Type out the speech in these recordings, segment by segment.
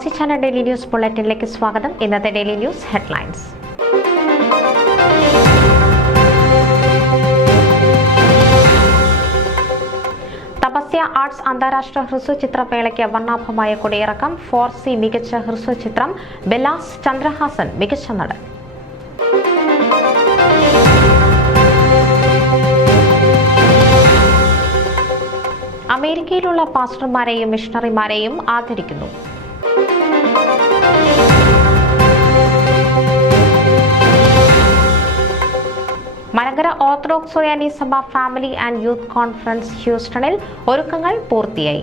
പ്രവാസി channel daily news ബുള്ളറ്റിനിലേക്ക് സ്വാഗതം. ഇന്നത്തെ daily news headlines. Tapasya arts അന്താരാഷ്ട്ര ഹ്രസ്വ ചിത്രമേളയ്ക്ക് വർണ്ണാഭമായ കൊടിയിറക്കം. 4C മികച്ച ഹ്രസ്വ ചിത്രം. ബെലാസ് ചന്ദ്രഹാസൻ മികച്ച നടൻ. അമേരിക്കയിലുള്ള പാസ്റ്റർമാരെയും മിഷണറിമാരെയും ആദരിക്കുന്നു. മലങ്കര ഓർത്തഡോക്സ് സുറിയാനി സഭ ഫാമിലി ആൻഡ് യൂത്ത് കോൺഫറൻസ് ഹ്യൂസ്റ്റണിൽ ഒരുക്കങ്ങൾ പൂർത്തിയായി.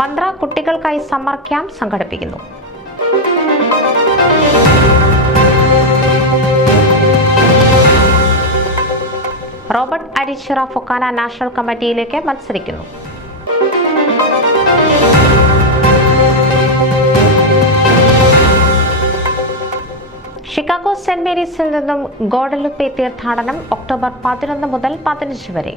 മന്ത്ര കുട്ടികൾക്കായി സമ്മർ ക്യാമ്പ് സംഘടിപ്പിക്കുന്നു. റോബർട്ട് അരിച്ചിറ ഫൊക്കാന നാഷണൽ കമ്മിറ്റിയിലേക്ക് മത്സരിക്കുന്നു. ഷിക്കാഗോ സെന്റ് മേരീസിൽ നിന്നും ഗോഡലുപ്പെ തീർത്ഥാടനം ഒക്ടോബർ 11 മുതൽ 15 വരെ.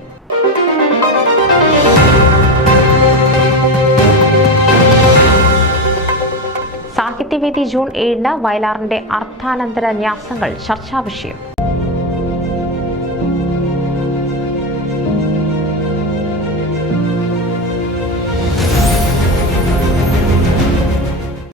സാഹിത്യവേദി ജൂൺ 7 വയലാറിന്റെ അർത്ഥാനന്തര ന്യാസങ്ങൾ ചർച്ചാ വിഷയം.